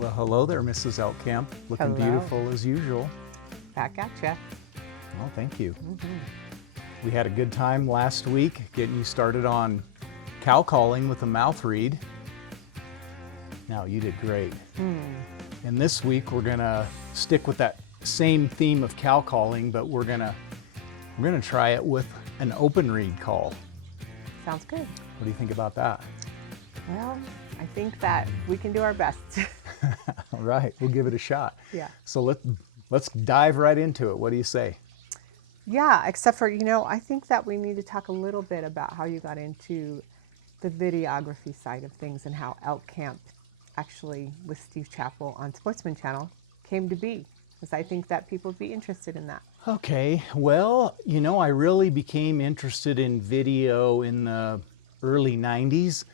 Well, hello there, Mrs. Elk Camp. Looking Hello. beautiful as usual. Back at ya. Well, thank you. We had a good time last week getting you started on cow calling with a mouth read. Now, you did great. And this week we're gonna stick with that same theme of cow calling, but we're gonna try it with an open read call. Sounds good. What do you think about that? Well, I think that we can do our best. All right, we'll give it a shot. Yeah. So let's dive right into it. What do you say? Yeah, except for, I think that we need to talk a little bit about how you got into the videography side of things and how Elk Camp, actually with Steve Chappell on Sportsman Channel, came to be. Because I think that people would be interested in that. Okay, well, I really became interested in video in the early 90s.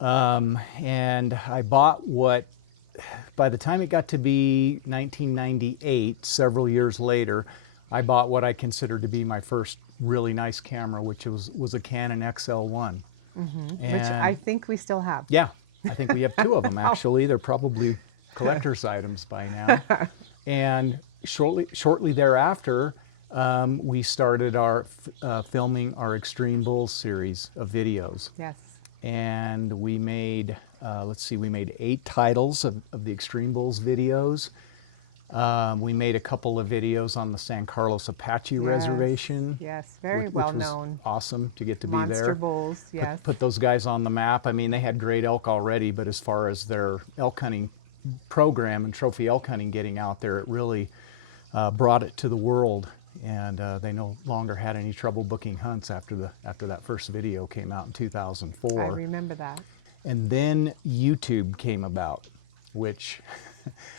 And I bought by the time it got to be 1998, several years later, I bought what I considered to be my first really nice camera, which was a Canon XL1. Which I think we still have. Yeah, I think we have two of them actually. They're probably collector's items by now. And shortly thereafter, we started our filming our Extreme Bulls series of videos. Yes. And we made, we made 8 titles of the Extreme Bulls videos. We made a couple of videos on the San Carlos Apache Reservation. Yes, very which well was known. Awesome to get to be Monster there. Bulls, yes. Put those guys on the map. I mean, they had great elk already, but as far as their elk hunting program and trophy elk hunting getting out there, it really brought it to the world. And they no longer had any trouble booking hunts after that first video came out in 2004. I remember that. And then YouTube came about, which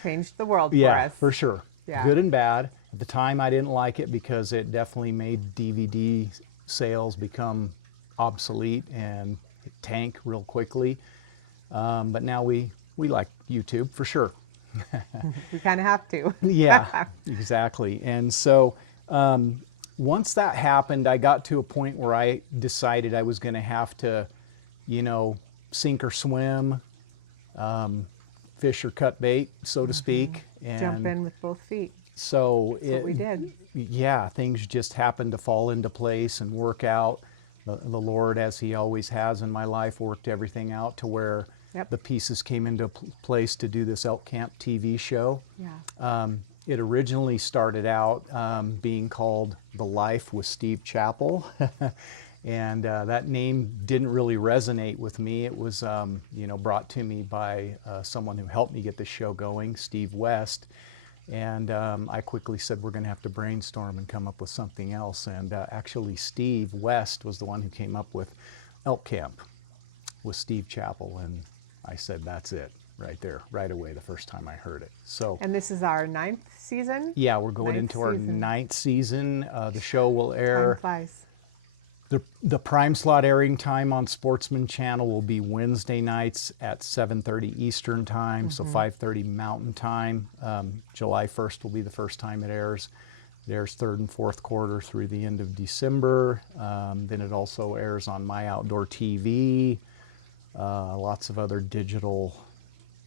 Changed the world yeah, for us. for sure. Yeah. Good and bad. At the time, I didn't like it because it definitely made DVD sales become obsolete and tank real quickly. But now we like YouTube for sure. We kind of have to. Yeah, exactly. And so once that happened, I got to a point where I decided I was going to have to, sink or swim, fish or cut bait, so to speak. And Jump in with both feet. so That's what we did. Yeah, things just happened to fall into place and work out. The Lord, as He always has in my life, worked everything out to where the pieces came into place to do this Elk Camp TV show. Yeah. It originally started out being called The Life with Steve Chappell. And that name didn't really resonate with me. It was, brought to me by someone who helped me get the show going, Steve West. And I quickly said, we're going to have to brainstorm and come up with something else. And actually, Steve West was the one who came up with Elk Camp with Steve Chappell. And I said, that's it right there, right away, the first time I heard it. So, And this is our 9th season? yeah, we're going into our 9th season. The show will air. Time flies. The prime slot airing time on Sportsman Channel will be Wednesday nights at 7:30 Eastern Time, so 5:30 Mountain Time. July 1st will be the first time it airs. It airs 3rd and 4th quarter through the end of December. Then it also airs on My Outdoor TV, lots of other digital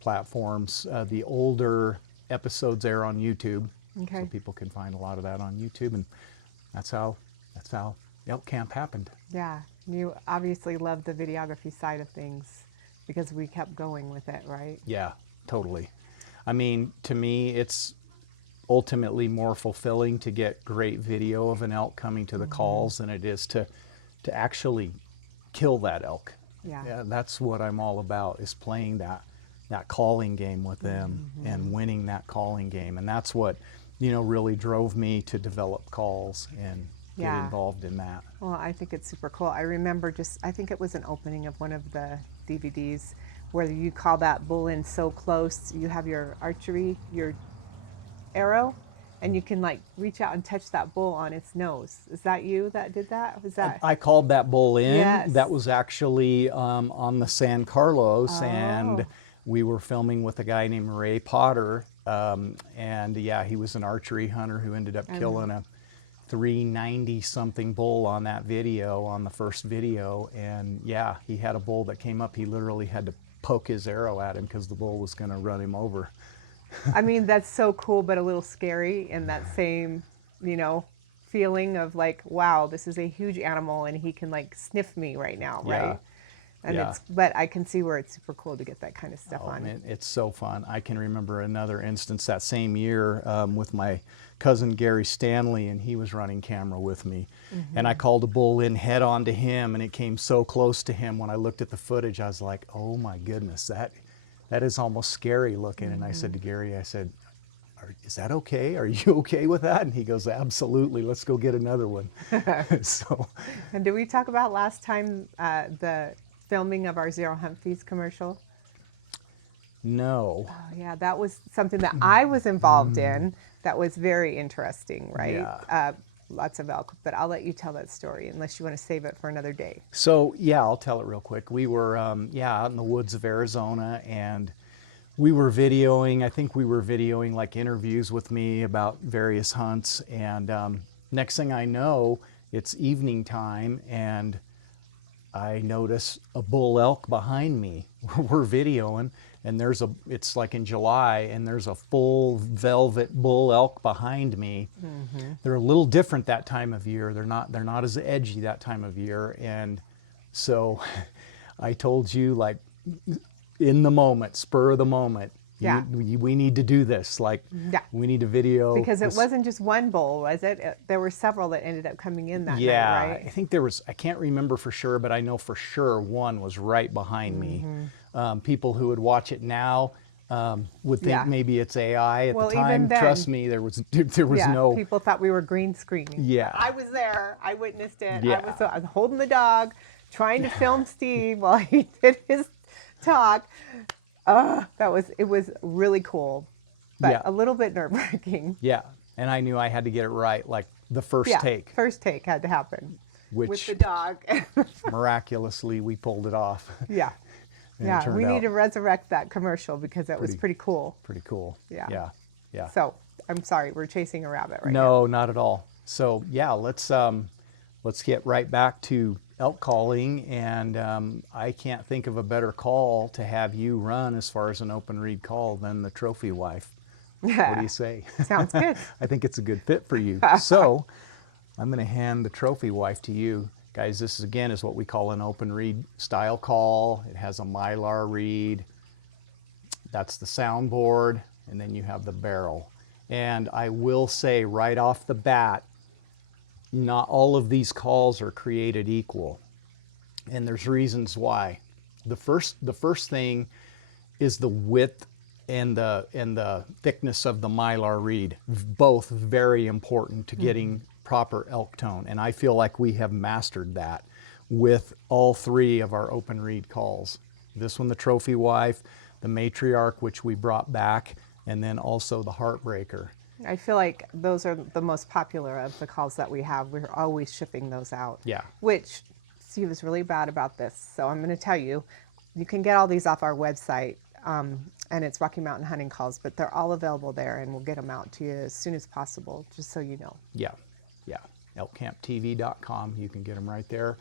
platforms. The older episodes air on YouTube, so people can find a lot of that on YouTube, and that's how Elk Camp happened. Yeah. You obviously love the videography side of things because we kept going with it, right? Yeah, totally. I mean, to me, it's ultimately more fulfilling to get great video of an elk coming to the calls than it is to actually kill that elk. Yeah. That's what I'm all about, is playing that calling game with them and winning that calling game. And that's what, really drove me to develop calls and get involved in that. Well, I think it's super cool. I remember I think it was an opening of one of the DVDs where you call that bull in so close, you have your archery, your arrow, and you can reach out and touch that bull on its nose. Is that you that did that? Was that? I called that bull in. Yes. That was actually on the San Carlos, and we were filming with a guy named Ray Potter. And yeah, he was an archery hunter who ended up killing a 390 something bull on that video, on the first video. And yeah, he had a bull that came up. He literally had to poke his arrow at him because the bull was going to run him over. I mean, that's so cool, but a little scary in that same, you know, feeling of like, wow, this is a huge animal and he can like sniff me right now, Yeah. right? And Yeah. but I can see where it's super cool to get that kind of stuff Oh, on. man, it's so fun. I can remember another instance that same year with my cousin Gary Stanley, and he was running camera with me. And I called a bull in head on to him, and it came so close to him. When I looked at the footage, I was like, oh my goodness, that is almost scary looking. And I said to Gary, I said, is that okay? Are you okay with that? And he goes, absolutely, let's go get another one. So, And did we talk about last time the filming of our Zero Hunt Feast commercial? no. Oh, yeah, that was something that I was involved in that was very interesting, right? Yeah. Lots of elk, but I'll let you tell that story unless you want to save it for another day. So yeah, I'll tell it real quick. We were out in the woods of Arizona, and we were videoing. I think we were videoing like interviews with me about various hunts. And next thing I know, it's evening time, and I notice a bull elk behind me. We're videoing, and it's like in July, and there's a full velvet bull elk behind me. They're a little different that time of year. They're not as edgy that time of year. And so I told you, like, in the moment, spur of the moment, Yeah. we need to do this. Like, Yeah. we need to video. Because it this. wasn't just one bull, was it? There were several that ended up coming in that Yeah, night, I right? think there was, I can't remember for sure, but I know for sure one was right behind me. People who would watch it now would think Yeah. maybe it's AI. At Well, the even time, then- trust me, there was Yeah, no. people thought we were green screening. Yeah. I was there. I witnessed it. Yeah. I was holding the dog, trying to film Steve while he did his talk. It was really cool, but Yeah. a little bit nerve-wracking. Yeah, and I knew I had to get it right, like the first Yeah, take, first take had to happen with which the dog. miraculously we pulled it off. Yeah, And it yeah. turned We need out to resurrect that commercial because that was pretty cool. Pretty cool. Yeah. Yeah. Yeah. So I'm sorry, we're chasing a rabbit right now. No, not at all. So yeah, let's get right back to elk calling, and I can't think of a better call to have you run as far as an open reed call than the trophy wife. What do you say? Sounds good. I think it's a good fit for you. So I'm going to hand the trophy wife to you. Guys, this is, again, is what we call an open reed style call. It has a mylar reed. That's the soundboard, and then you have the barrel. And I will say right off the bat, not all of these calls are created equal. And there's reasons why. The first thing is the width and the thickness of the mylar reed. Both very important to getting proper elk tone. And I feel like we have mastered that with all three of our open reed calls. This one, the trophy wife, the matriarch, which we brought back, and then also the heartbreaker. I feel like those are the most popular of the calls that we have. We're always shipping those out. Yeah. Which Steve is really bad about this. So I'm going to tell you, you can get all these off our website, and it's Rocky Mountain Hunting Calls, but they're all available there, and we'll get them out to you as soon as possible, just so you know. Yeah, yeah. elkcamptv.com. You can get them right there.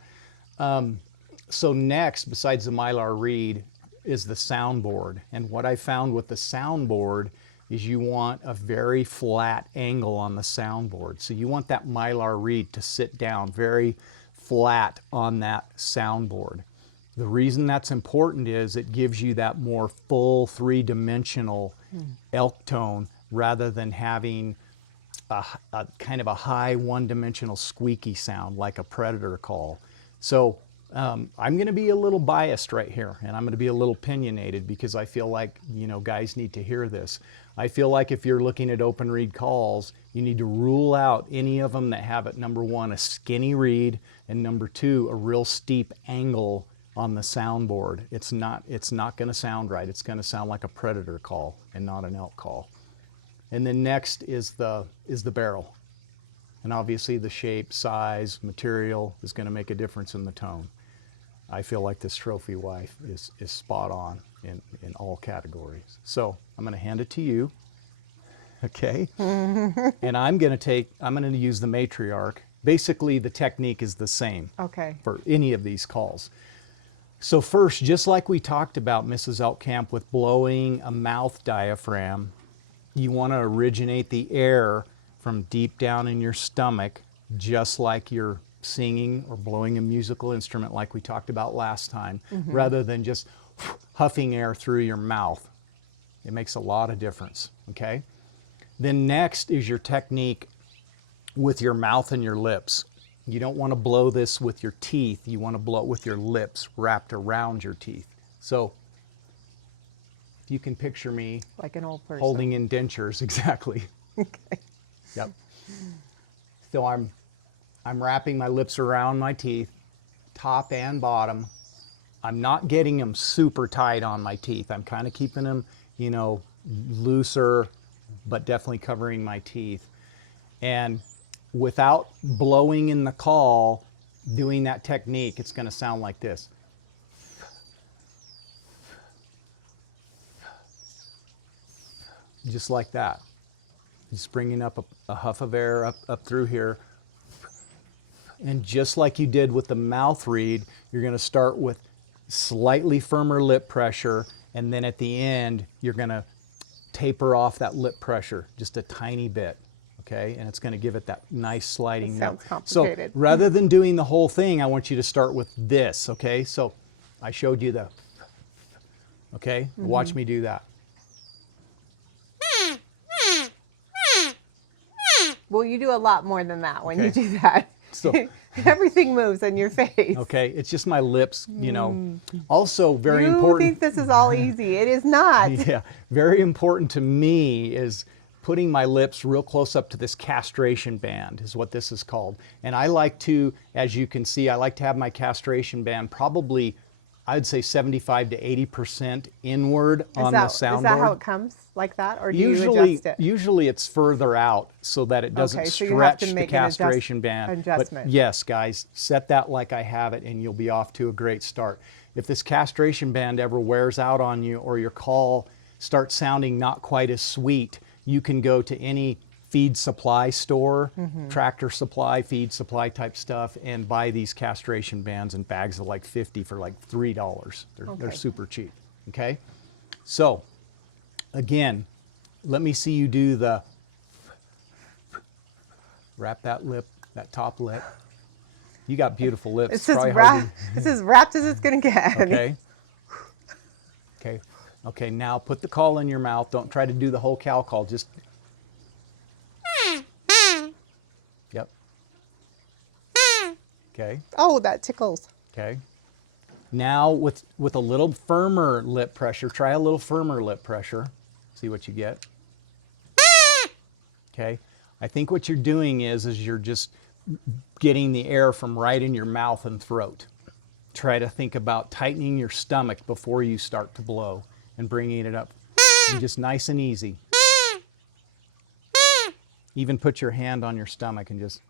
So next, besides the mylar reed, is the soundboard. And what I found with the soundboard is you want a very flat angle on the soundboard. So you want that mylar reed to sit down very flat on that soundboard. The reason that's important is it gives you that more full three-dimensional elk tone rather than having a kind of a high one-dimensional squeaky sound like a predator call. So I'm going to be a little biased right here, and I'm going to be a little opinionated because I feel like, you know, guys need to hear this. I feel like if you're looking at open reed calls, you need to rule out any of them that have it, number one, a skinny reed, and number two, a real steep angle on the soundboard. It's not going to sound right. It's going to sound like a predator call and not an elk call. And then next is the barrel. And obviously the shape, size, material is going to make a difference in the tone. I feel like this trophy wife is spot on in all categories. So I'm going to hand it to you, okay? And I'm going to use the matriarch. Basically, the technique is the same Okay. for any of these calls. So first, just like we talked about, Mrs. Elk Camp, with blowing a mouth diaphragm, you want to originate the air from deep down in your stomach, just like you're singing or blowing a musical instrument like we talked about last time, rather than just huffing air through your mouth. It makes a lot of difference, okay? Then next is your technique with your mouth and your lips. You don't want to blow this with your teeth. You want to blow it with your lips wrapped around your teeth. So if you can picture me Like an old person. holding indentures, exactly. Okay. Yep. So I'm wrapping my lips around my teeth, top and bottom. I'm not getting them super tight on my teeth. I'm kind of keeping them, you know, looser, but definitely covering my teeth. And without blowing in the call, doing that technique, it's going to sound like this. Just like that. Just bringing up a huff of air up through here. And just like you did with the mouth reed, you're going to start with slightly firmer lip pressure, and then at the end, you're going to taper off that lip pressure just a tiny bit. Okay, and it's going to give it that nice sliding note. Sounds complicated. So rather than doing the whole thing, I want you to start with this. Okay, so I showed you the. Okay, watch me do that. Well, you do a lot more than that when you Okay. do that. So Everything moves in your face. okay, it's just my lips. You know, also very You important. think this is all easy. It is not. Yeah, very important to me is putting my lips real close up to this castration band is what this is called. And I like to, as you can see, I like to have my castration band probably, I'd say 75 to 80% inward on the soundboard. Is that how it comes like that, or do you adjust it? Usually it's further out so that it doesn't Okay, so you have stretch to the make an castration band. adjustment. But yes, guys, set that like I have it and you'll be off to a great start. If this castration band ever wears out on you or your call starts sounding not quite as sweet, you can go to any feed supply store, Tractor Supply, feed supply type stuff, and buy these castration bands in bags of like 50 for like $3. They're Okay. super cheap, okay? So, again, let me see you do the, wrap that lip, that top lip. You got beautiful lips. It's as Probably hard it's as wrapped as it's going to get. to- okay. Okay. Okay, now put the call in your mouth. Don't try to do the whole cow call. Just. Yep. Okay. Oh, that tickles. Okay. Now with a little firmer lip pressure, try a little firmer lip pressure. See what you get. Okay. I think what you're doing is you're just getting the air from right in your mouth and throat. Try to think about tightening your stomach before you start to blow and bringing it up. And just nice and easy. Even put your hand on your stomach and just.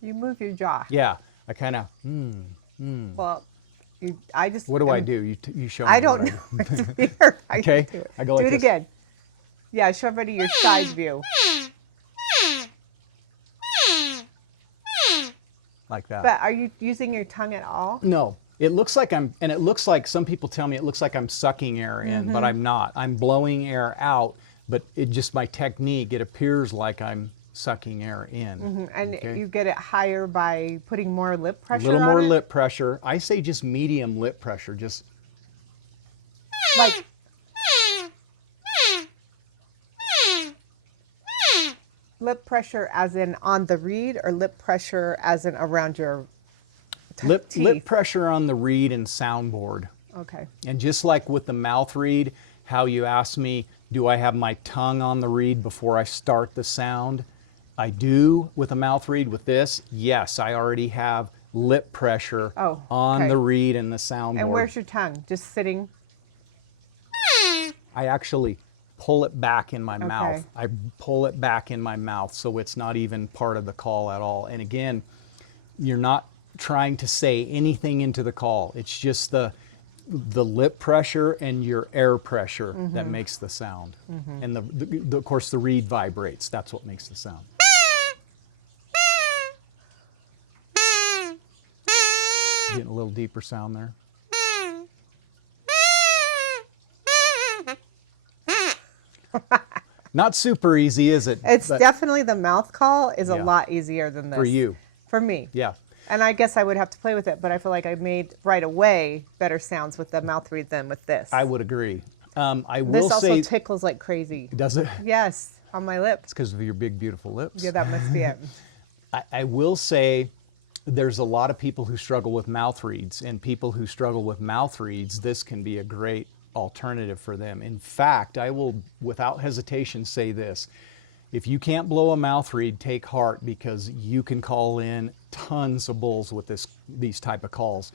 You move your jaw. Yeah, I kind of. Well, I just. What do I do? You show me. I don't what know. It's weird. I Okay, do it. I go like Do it this. again. Yeah, show everybody your side view. Like that. But are you using your tongue at all? No, it looks like I'm, and it looks like some people tell me it looks like I'm sucking air in, but I'm not. I'm blowing air out, but it just my technique, it appears like I'm sucking air in. And Okay. you get it higher by putting more lip A pressure little on more it? lip pressure. I say just medium lip pressure, just Like, lip pressure as in on the reed, or lip pressure as in around your lip teeth? pressure on the reed and soundboard. Okay. And just like with the mouth reed, how you asked me, do I have my tongue on the reed before I start the sound? I do with a mouth reed. With this, yes, I already have lip pressure on okay. the reed and the soundboard. And where's your tongue? Just sitting? I actually pull it back in my mouth. Okay. I pull it back in my mouth so it's not even part of the call at all. And again, you're not trying to say anything into the call. It's just the lip pressure and your air pressure that makes the sound. And of course the reed vibrates. That's what makes the sound. Getting a little deeper sound there. Not super easy, is it? It's But definitely, the mouth call is a Yeah. lot easier than this. for you. For me. Yeah. And I guess I would have to play with it, but I feel like I made right away better sounds with the mouth reed than with this. I would agree. I This will also say, tickles like crazy. does it? Yes, on my lips. It's because of your big, beautiful lips. Yeah, that must be it. I will say there's a lot of people who struggle with mouth reeds, and people who struggle with mouth reeds, this can be a great alternative for them. In fact, I will, without hesitation, say this. If you can't blow a mouth reed, take heart, because you can call in tons of bulls with these type of calls.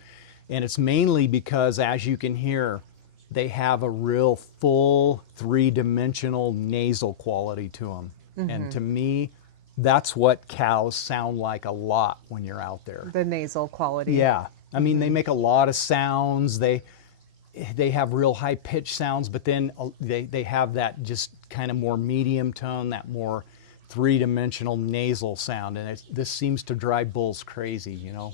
And it's mainly because, as you can hear, they have a real full three-dimensional nasal quality to them. And to me, that's what cows sound like a lot when you're out there. The nasal quality. Yeah. I mean, they make a lot of sounds. They have real high-pitched sounds, but then they have that just kind of more medium tone, that more three-dimensional nasal sound. And this seems to drive bulls crazy, you know?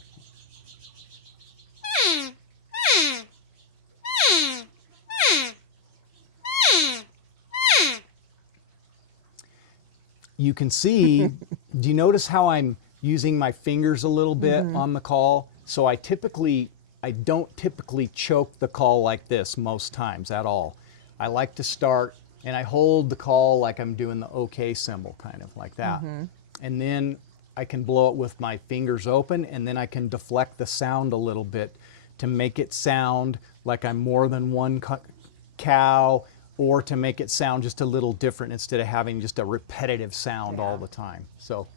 You can see, do you notice how I'm using my fingers a little bit on the call? So I don't typically choke the call like this most times at all. I like to start and I hold the call like I'm doing the OK symbol, kind of like that. And then I can blow it with my fingers open, and then I can deflect the sound a little bit to make it sound like I'm more than one cow, or to make it sound just a little different instead of having just a repetitive sound all the time. So.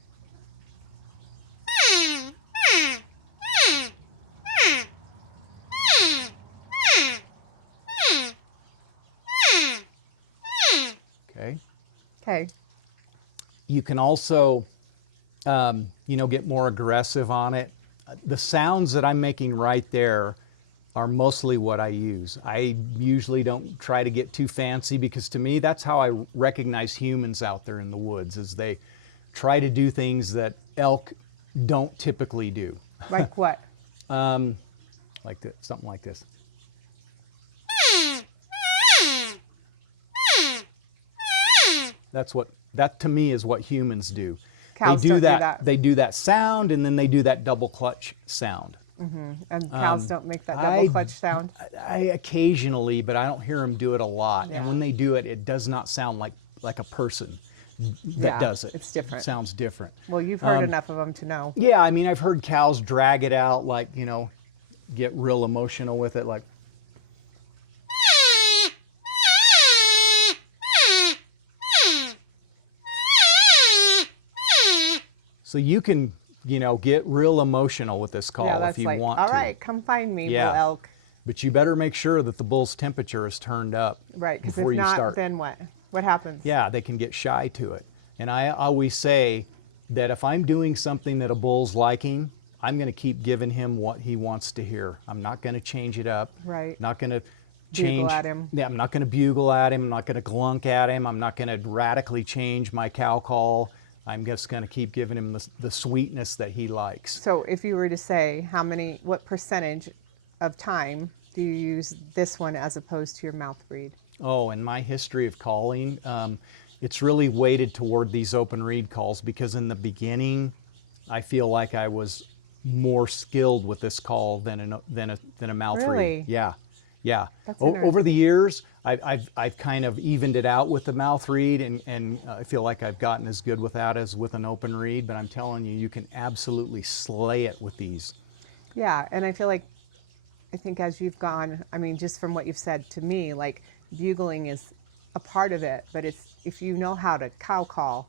Okay. Okay. You can also, get more aggressive on it. The sounds that I'm making right there are mostly what I use. I usually don't try to get too fancy, because to me, that's how I recognize humans out there in the woods, is they try to do things that elk don't typically do. Like what? Like this, something like this. That to me is what humans do. Cows they don't do that. They do that sound, and then they do that double clutch sound. And cows don't make that double clutch sound? I occasionally, but I don't hear them do it a lot. Yeah. And when they do it, it does not sound like a person that does it. It's different. It sounds different. Well, you've heard enough of them to know. Yeah, I mean, I've heard cows drag it out, like, get real emotional with it, like. So you can, get real emotional with this call That's if you like, want all to. right, come find me, Yeah. bull elk. But you better make sure that the bull's temperature is turned up Right, because before if you not, start. then what? What happens? Yeah, they can get shy to it. And I always say that if I'm doing something that a bull's liking, I'm going to keep giving him what he wants to hear. I'm not going to change it up. Right. Not going to Bugle change. at him. Yeah, I'm not going to bugle at him. I'm not going to glunk at him. I'm not going to radically change my cow call. I'm just going to keep giving him the sweetness that he likes. So if you were to say what percentage of time do you use this one as opposed to your mouth reed? Oh, in my history of calling, it's really weighted toward these open reed calls, because in the beginning, I feel like I was more skilled with this call than a mouth reed. Really? Yeah, yeah. That's Over the years, I've kind of evened it out with the mouth reed, and I feel like I've gotten as good with that as with an open reed. But I'm telling you, you can absolutely slay it with these. Yeah, and I think as you've gone, I mean, just from what you've said to me, like bugling is a part of it, but if you know how to cow call,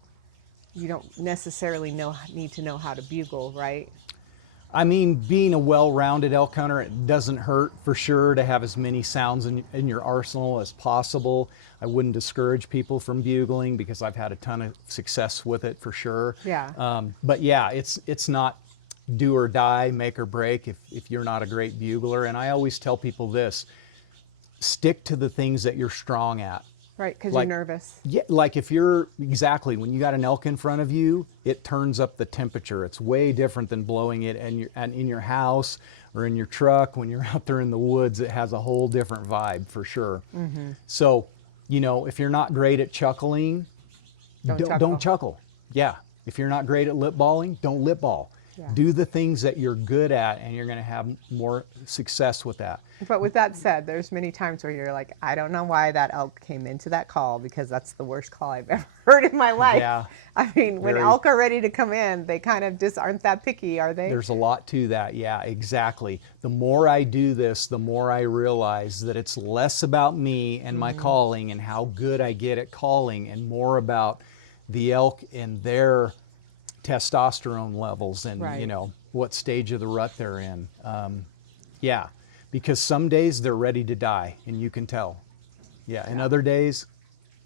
you don't necessarily need to know how to bugle, right? I mean, being a well-rounded elk hunter, it doesn't hurt for sure to have as many sounds in your arsenal as possible. I wouldn't discourage people from bugling, because I've had a ton of success with it for sure. Yeah. But yeah, it's not do or die, make or break if you're not a great bugler. And I always tell people this: stick to the things that you're strong at. Right, because Like- you're nervous. Yeah, like if you're, exactly, when you got an elk in front of you, it turns up the temperature. It's way different than blowing it and in your house or in your truck. When you're out there in the woods, it has a whole different vibe for sure. So, you know, if you're not great at chuckling, don't chuckle. Yeah. If you're not great at lip balling, don't lip ball. Yeah. Do the things that you're good at, and you're going to have more success with that. But with that said, there's many times where you're like, I don't know why that elk came into that call, because that's the worst call I've ever heard in my life. Yeah. I mean, when Very. elk are ready to come in, they kind of just aren't that picky, are they? There's a lot to that. Yeah, exactly. The more I do this, the more I realize that it's less about me and my calling and how good I get at calling, and more about the elk and their testosterone levels and, Right. you know, what stage of the rut they're in. Yeah, because some days they're ready to die and you can tell. Yeah, and other days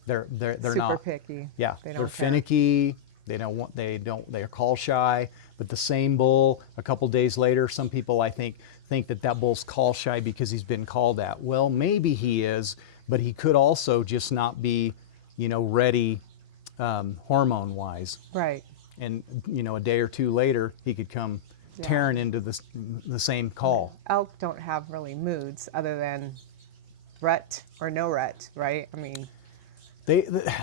they're Super not. picky. Yeah, They don't they're care. finicky. They're call shy. But the same bull, a couple days later, some people I think that bull's call shy because he's been called at. Well, maybe he is, but he could also just not be, you know, ready hormone wise. Right. And you know, a day or two later, he could come tearing into the same call. Elk don't have really moods other than rut or no rut, right? I mean,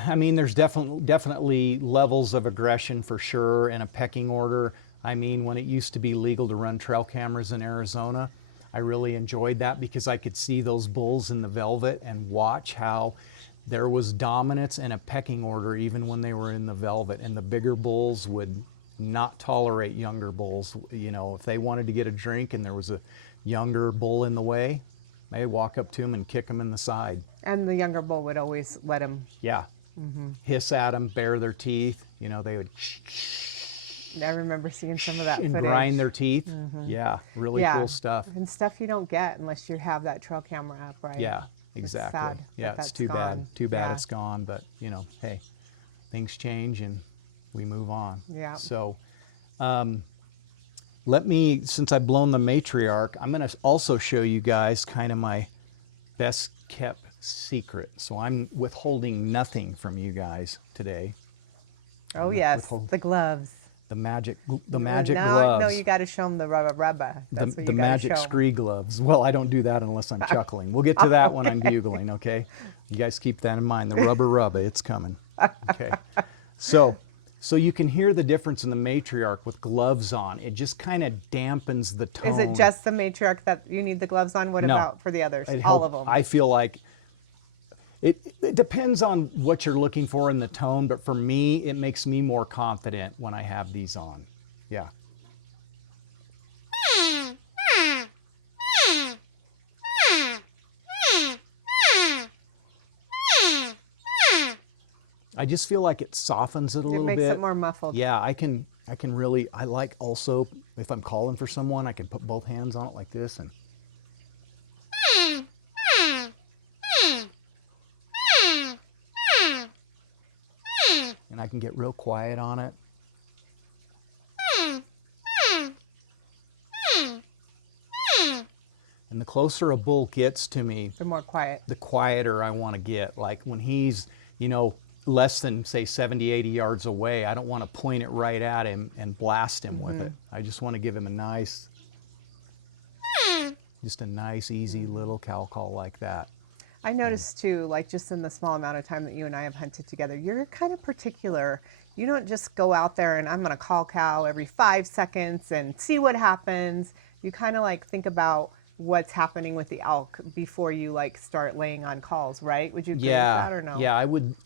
I mean, there's definitely levels of aggression for sure, and a pecking order. I mean, when it used to be legal to run trail cameras in Arizona, I really enjoyed that because I could see those bulls in the velvet and watch how there was dominance and a pecking order even when they were in the velvet, and the bigger bulls would not tolerate younger bulls. You know, if they wanted to get a drink and there was a younger bull in the way, they'd walk up to him and kick him in the side. and the younger bull would always let him. Yeah. Hiss at them, bare their teeth. You know, they would I remember seeing some of that and footage. grind their teeth. Yeah, really Yeah, cool stuff. and stuff you don't get unless you have that trail camera up, right? Yeah, exactly. sad Yeah, that it's that's too bad. gone. Too bad Yeah. it's gone. But you know, hey, things change and we move on. Yeah. So, let me, since I've blown the matriarch, I'm going to also show you guys kind of my best kept secret. So I'm withholding nothing from you guys today. Oh yes, withhold- the gloves. The magic no, gloves. No, you got to show them the rubber. That's what The you magic gotta show 'em. scree gloves. Well, I don't do that unless I'm chuckling. We'll get to that when I'm bugling, okay? You guys keep that in mind. The rubber, it's coming. Okay. So you can hear the difference in the matriarch with gloves on. It just kind of dampens the tone. Is it just the matriarch that you need the gloves on? What No. about for the others? It All help- of them. I feel like it depends on what you're looking for in the tone, but for me, it makes me more confident when I have these on. Yeah. I just feel like it softens it a It little makes bit. it more muffled. Yeah, I can really, I like also, if I'm calling for someone, I can put both hands on it like this and I can get real quiet on it. And the closer a bull gets to me, They're more quiet. the quieter I want to get. Like when he's, you know, less than say 70, 80 yards away, I don't want to point it right at him and blast him with it. I just want to give him a nice, just a nice, easy little cow call like that. I noticed too, like just in the small amount of time that you and I have hunted together, you're kind of particular. You don't just go out there and I'm going to call cow every 5 seconds and see what happens. You kind of like think about what's happening with the elk before you like start laying on calls, right? Would you agree with that or no? Yeah, I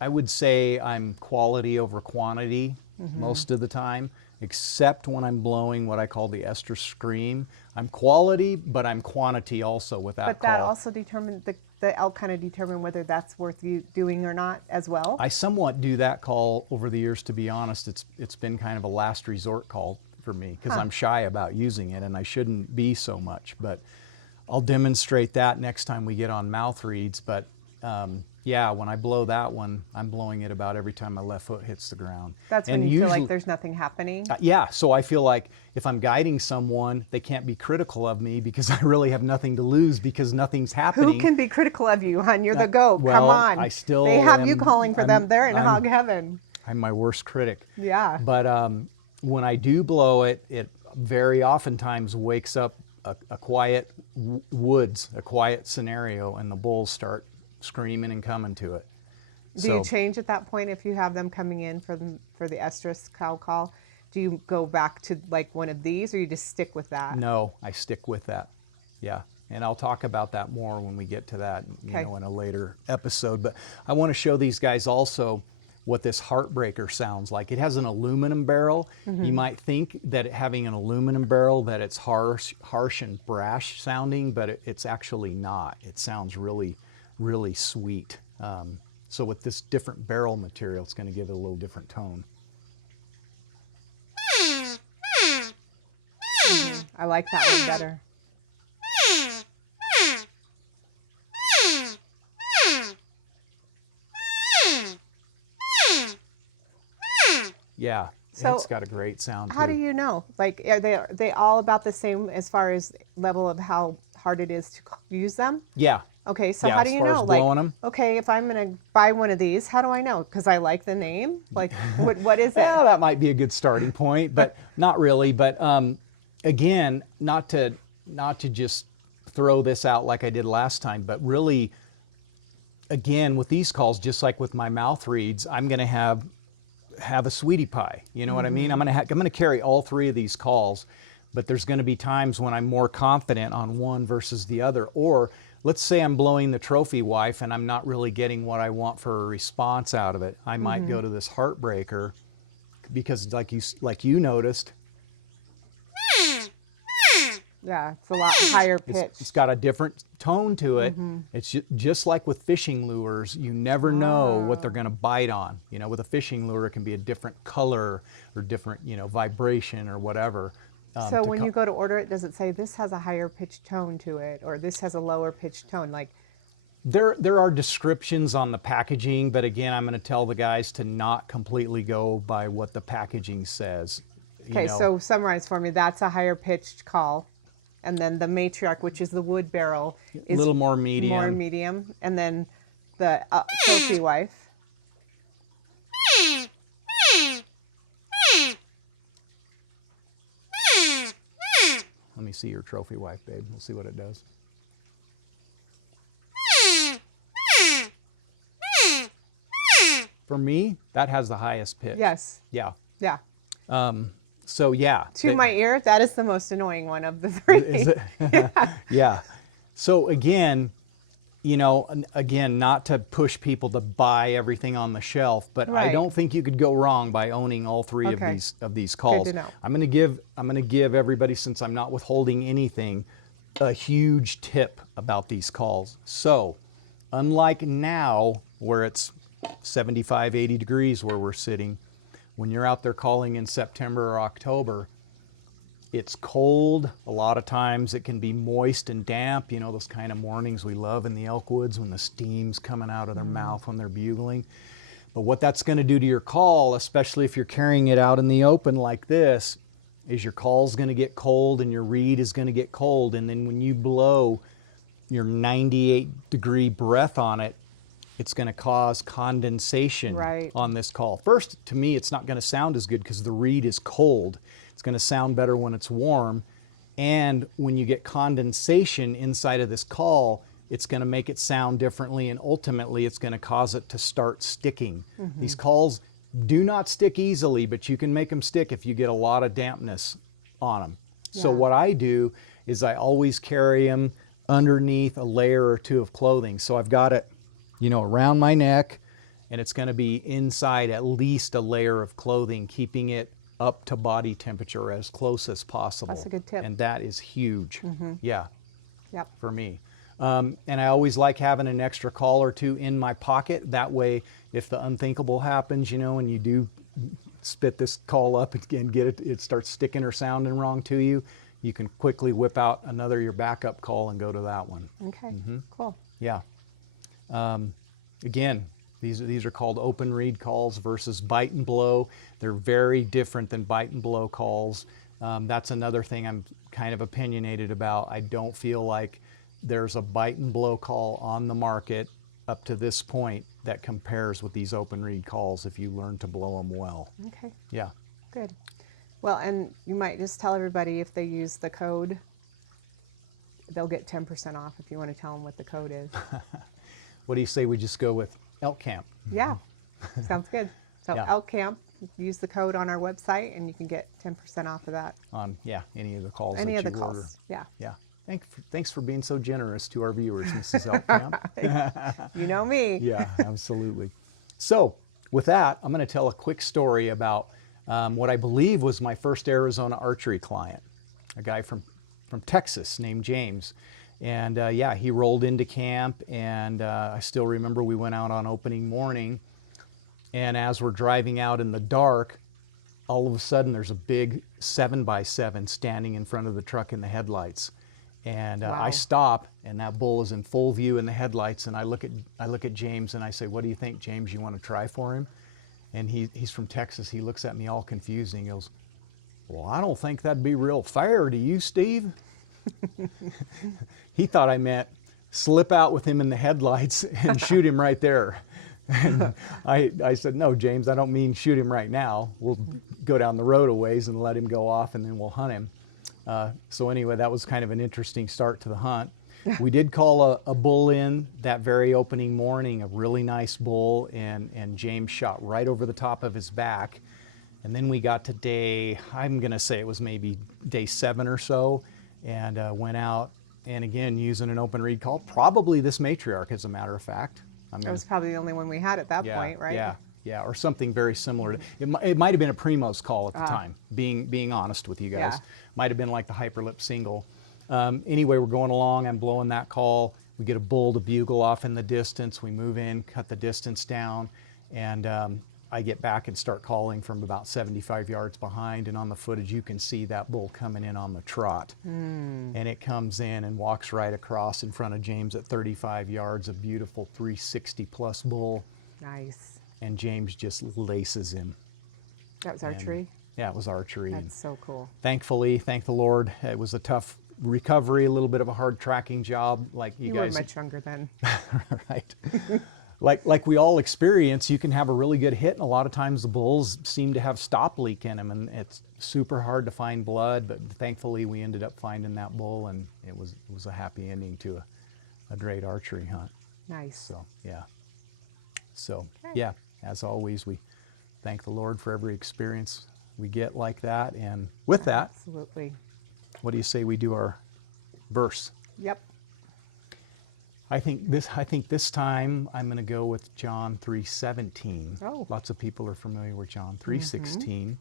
would say I'm quality over quantity most of the time, except when I'm blowing what I call the ester scream. I'm quality, but I'm quantity also with that But call. that also determined, the elk kind of determine whether that's worth you doing or not as well? I somewhat do that call over the years, to be honest. It's been kind of a last resort call for me because I'm shy about using it, and I shouldn't be so much. But I'll demonstrate that next time we get on mouth reads. But Yeah, when I blow that one, I'm blowing it about every time my left foot hits the ground. That's when And you feel usually, like there's nothing happening. yeah, so I feel like if I'm guiding someone, they can't be critical of me because I really have nothing to lose because nothing's happening. Who can be critical of you, hon? You're the goat. Come well, on. I still They have you am- calling for them. They're in I'm- hog heaven. I'm my worst critic. Yeah. But when I do blow it, it very oftentimes wakes up a quiet woods, a quiet scenario, and the bulls start screaming and coming to it. Do you change at that point if you have them coming in for the estrus cow call? Do you go back to like one of these, or you just stick with that? No, I stick with that. Yeah. And I'll talk about that more when we get to that, Okay. in a later episode. But I want to show these guys also what this heartbreaker sounds like. It has an aluminum barrel. You might think that having an aluminum barrel that it's harsh and brash sounding, but it's actually not. It sounds really, really sweet. So with this different barrel material, it's going to give it a little different tone. I like that one better. Yeah, So it's got a great sound How too. do you know? Like, are they all about the same as far as level of how hard it is to use them? Yeah. Okay, so Yeah, how do as you far as know? blowing 'em? Okay, if I'm gonna buy one of these, how do I know? Because I like the name. Like, what is it? Yeah, that might be a good starting point, but not really. But again, not to just throw this out like I did last time, but really, again, with these calls, just like with my mouth reeds, I'm going to have a sweetie pie. You know what I mean? I'm going to carry all three of these calls, but there's going to be times when I'm more confident on one versus the other. Or let's say I'm blowing the trophy wife and I'm not really getting what I want for a response out of it. I might go to this heartbreaker because, like you noticed, Yeah, it's a lot higher pitch. it's got a different tone to it. It's just like with fishing lures, you never know what they're going to bite on. You know, with a fishing lure, it can be a different color or different, vibration or whatever. So when you go to order it, does it say this has a higher pitched tone to it, or this has a lower pitched tone? Like, There are descriptions on the packaging, but again, I'm going to tell the guys to not completely go by what the packaging says. okay, so summarize for me. That's a higher pitched call, and then the matriarch, which is the wood barrel, is little more medium. More medium, and then the trophy wife. Let me see your trophy wife, babe. We'll see what it does. For me, that has the highest pitch. Yes. Yeah. Yeah. So yeah. To my ear, that is the most annoying one of the three. Is it? Yeah. So again, not to push people to buy everything on the shelf, but I Right. don't think you could go wrong by owning all three Okay. of these calls. to know. I'm going to give everybody, since I'm not withholding anything, a huge tip about these calls. So, unlike now where it's 75, 80 degrees where we're sitting, when you're out there calling in September or October, it's cold. A lot of times it can be moist and damp. Those kind of mornings we love in the elk woods when the steam's coming out of their mouth when they're bugling. But what that's going to do to your call, especially if you're carrying it out in the open like this, is your call's going to get cold and your reed is going to get cold. And then when you blow your 98-degree breath on it, it's going to cause condensation Right. on this call. First, to me, it's not going to sound as good because the reed is cold. It's going to sound better when it's warm. And when you get condensation inside of this call, it's going to make it sound differently, and ultimately it's going to cause it to start sticking. These calls do not stick easily, but you can make them stick if you get a lot of dampness on them. So Yeah. what I do is I always carry them underneath a layer or two of clothing. So I've got it, around my neck, and it's going to be inside at least a layer of clothing, keeping it up to body temperature as close as possible. That's a good tip. And that is huge. Yeah, Yep. for me. And I always like having an extra call or two in my pocket. That way, if the unthinkable happens, and you do spit this call up and get it starts sticking or sounding wrong to you, you can quickly whip out your backup call and go to that one. Okay. Cool. Yeah. Again, these are called open reed calls versus bite and blow. They're very different than bite and blow calls. That's another thing I'm kind of opinionated about. I don't feel like there's a bite and blow call on the market up to this point that compares with these open reed calls if you learn to blow them well. Okay, Yeah. good. Well, and you might just tell everybody if they use the code, they'll get 10% off if you want to tell them what the code is. What do you say we just go with Elk Camp? Yeah, sounds good. So Yeah. Elk Camp, use the code on our website and you can get 10% off of that. On, yeah, any of the calls Any that of the you order. calls, yeah. Yeah. Thanks for being so generous to our viewers, Mrs. Elk Camp. You know me. Yeah, absolutely. So with that, I'm going to tell a quick story about what I believe was my first Arizona archery client, a guy from Texas named James. And yeah, he rolled into camp, and I still remember we went out on opening morning, and as we're driving out in the dark, all of a sudden there's a big 7x7 standing in front of the truck in the headlights. And Wow. I stop, and that bull is in full view in the headlights, and I look at James and I say, "What do you think, James? You want to try for him?" And he's from Texas. He looks at me all confused, and he goes, "Well, I don't think that'd be real fair. Do you, Steve?" He thought I meant slip out with him in the headlights and shoot him right there. And I said, "No, James, I don't mean shoot him right now. We'll go down the road a ways and let him go off, and then we'll hunt him." So anyway, that was kind of an interesting start to the hunt. We did call a bull in that very opening morning, a really nice bull, and James shot right over the top of his back. And then we got to day, I'm going to say it was maybe day 7 or so, and went out, and again, using an open reed call, probably this matriarch, as a matter of fact. That was probably the only one we had at that point, right? Yeah, or something very similar. It might have been a Primos call at the time, being honest with you guys. Yeah. Might have been like the hyperlip single. Anyway, we're going along, I'm blowing that call. We get a bull to bugle off in the distance. We move in, cut the distance down, and I get back and start calling from about 75 yards behind, and on the footage you can see that bull coming in on the trot. And it comes in and walks right across in front of James at 35 yards, a beautiful 360 plus bull. Nice. And James just laces him. That was archery? Yeah, it was archery. That's so cool. Thankfully, thank the Lord, it was a tough recovery, a little bit of a hard tracking job, like you guys. You were much younger then. Right. Like we all experience, you can have a really good hit, and a lot of times the bulls seem to have stop leak in them, and it's super hard to find blood, but thankfully we ended up finding that bull, and it was a happy ending to a great archery hunt. Nice. So, yeah. So, Okay. yeah, as always, we thank the Lord for every experience we get like that, and with that, Absolutely. what do you say we do our verse? Yep. I think this time I'm going to go with John 3:17. Oh. Lots of people are familiar with John 3:16.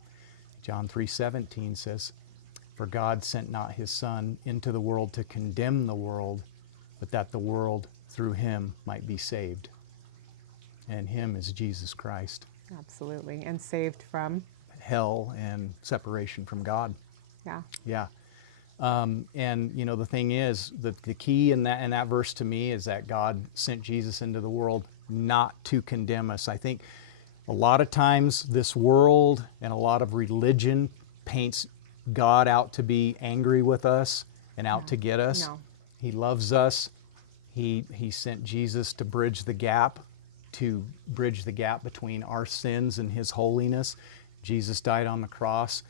John 3:17 says, "For God sent not his Son into the world to condemn the world, but that the world through him might be saved." And him is Jesus Christ. Absolutely. And saved from? Hell and separation from God. Yeah. Yeah. And you know, the thing is that the key in that verse to me is that God sent Jesus into the world not to condemn us. I think a lot of times this world and a lot of religion paints God out to be angry with us and out to get us. No. He loves us. He sent Jesus to bridge the gap between our sins and his holiness. Jesus died on the cross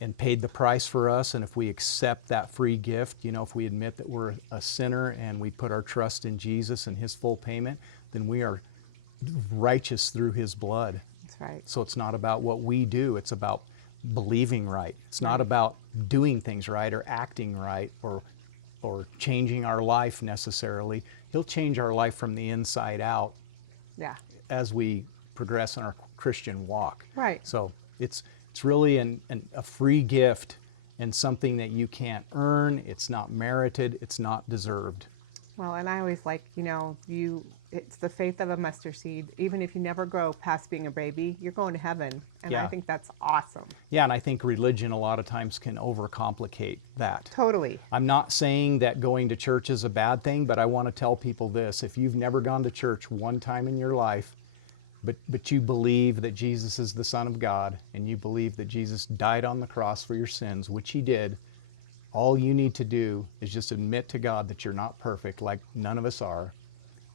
and paid the price for us, and if we accept that free gift, you know, if we admit that we're a sinner and we put our trust in Jesus and his full payment, then we are righteous through his blood. That's right. So it's not about what we do, it's about believing right. It's not about doing things right or acting right or changing our life necessarily. He'll change our life from the inside out Yeah. as we progress in our Christian walk. Right. So it's really a free gift and something that you can't earn. It's not merited. It's not deserved. Well, and I always like, you know, it's the faith of a mustard seed. Even if you never grow past being a baby, you're going to heaven. And Yeah. I think that's awesome. Yeah, and I think religion a lot of times can overcomplicate that. Totally. I'm not saying that going to church is a bad thing, but I want to tell people this. If you've never gone to church one time in your life, but you believe that Jesus is the Son of God, and you believe that Jesus died on the cross for your sins, which he did, all you need to do is just admit to God that you're not perfect, like none of us are,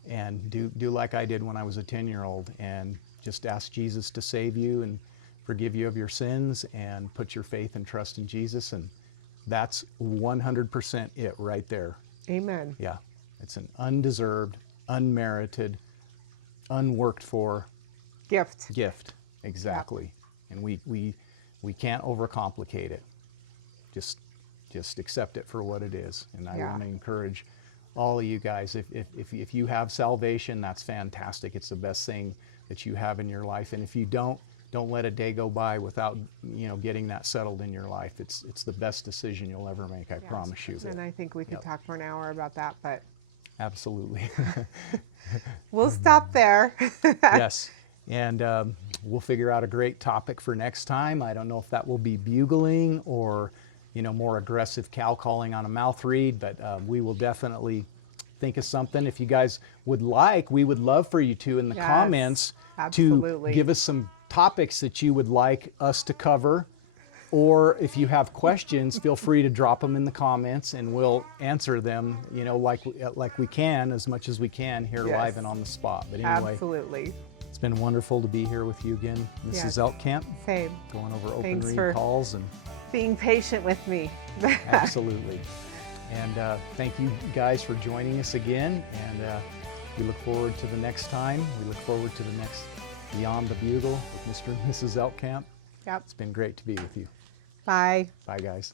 and do like I did when I was a 10-year-old, and just ask Jesus to save you and forgive you of your sins, and put your faith and trust in Jesus, and that's 100% it right there. Amen. Yeah, it's an undeserved, unmerited, unworked for Gift. Exactly. And we can't overcomplicate it. Just accept it for what it is. And I Yeah. want to encourage all of you guys, if you have salvation, that's fantastic. It's the best thing that you have in your life. And if you don't let a day go by without getting that settled in your life. It's the best decision you'll ever make, I promise you. And I think we could Yep. talk for an hour about that, but Absolutely. we'll stop there. Yes. And we'll figure out a great topic for next time. I don't know if that will be bugling or, more aggressive cow calling on a mouth reed, but we will definitely think of something. If you guys would like, we would love for you to, in the Yes, comments, absolutely. to give us some topics that you would like us to cover. Or if you have questions, feel free to drop them in the comments and we'll answer them, like we can, as much as we can here Yes. live and on the spot. But anyway. Absolutely. It's been wonderful to be here with you again. This Yes. is Elk Camp, Same. going over open Thanks read for- calls, and Being patient with me. absolutely. And thank you guys for joining us again. And we look forward to the next time. We look forward to the next Beyond the Bugle with Mr. and Mrs. Elk Camp. Yep. It's been great to be with you. Bye. Bye, guys.